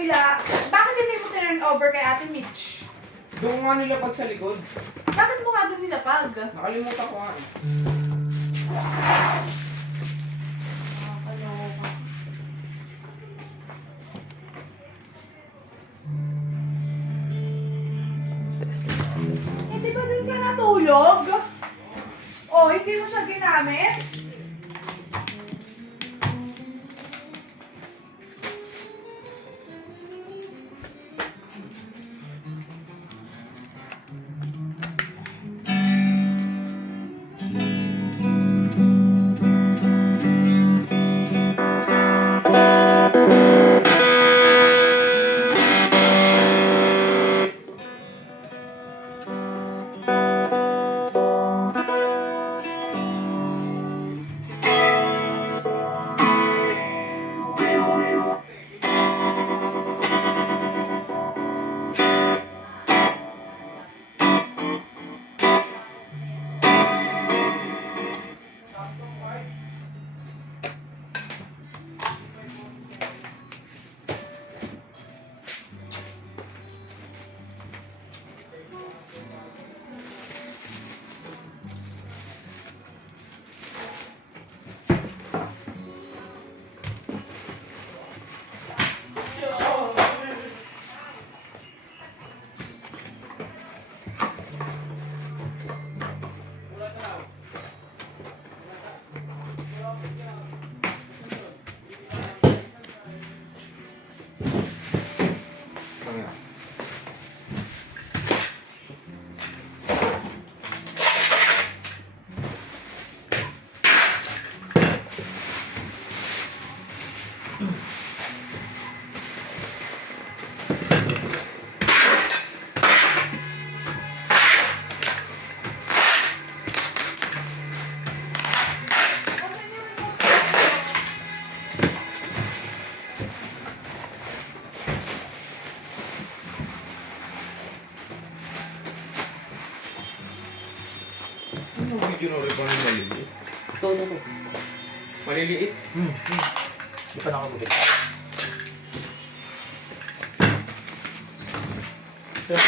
kabila. Bakit hindi mo turn over kay Ate Mitch? Doon nga nila pag sa likod. Bakit mo nga doon nilapag? Nakalimutan ko nga eh. Nakakaloka. Eh, di ba doon ka natulog? Oh, hindi mo siya ginamit? Ano yung video na rin pa ng maliliit? Ito. Maliliit? Di pa nakagubit. Sir,